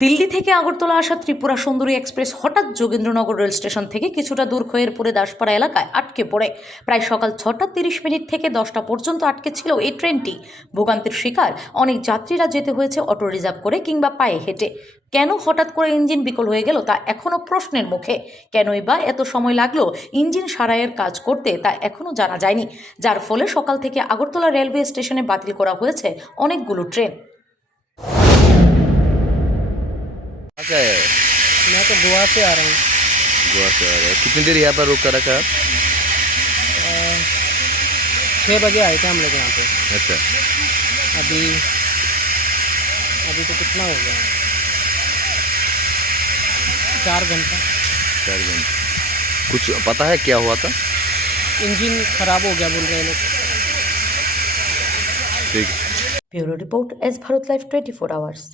দিল্লি থেকে আগরতলা আসা ত্রিপুরা সুন্দরী এক্সপ্রেস হঠাৎ যোগেন্দ্রনগর রেল স্টেশন থেকে কিছুটা দূর খয়েরপুরে দাসপাড়া এলাকায় আটকে পড়ে। প্রায় সকাল 6:30 থেকে 10টা পর্যন্ত আটকে ছিল এই ট্রেনটি। ভোগান্তির শিকার অনেক যাত্রীরা, যেতে হয়েছে অটো রিজার্ভ করে কিংবা পায়ে হেঁটে। কেন হঠাৎ করে ইঞ্জিন বিকল হয়ে গেল তা এখনও প্রশ্নের মুখে। কেনই বা এত সময় লাগলো ইঞ্জিন সারাইয়ের কাজ করতে তা এখনও জানা যায়নি, যার ফলে সকাল থেকে আগরতলা রেলওয়ে স্টেশনে বাতিল করা হয়েছে অনেকগুলো ট্রেন। क्या है? मैं तो गोवा से आ रहा हूँ। गोवा से आ रहा है। कितनी देर यहाँ पर रोक कर रखा है आप? 6 बजे आए थे हम लोग यहाँ पे। अच्छा, अभी अभी तो कितना हो गया, 4 घंटा। 4 घंटे। कुछ पता है क्या हुआ था? इंजन खराब हो गया बोल रहे हैं लोग। ठीक है। Bureau report, S Bharat live 24 hours.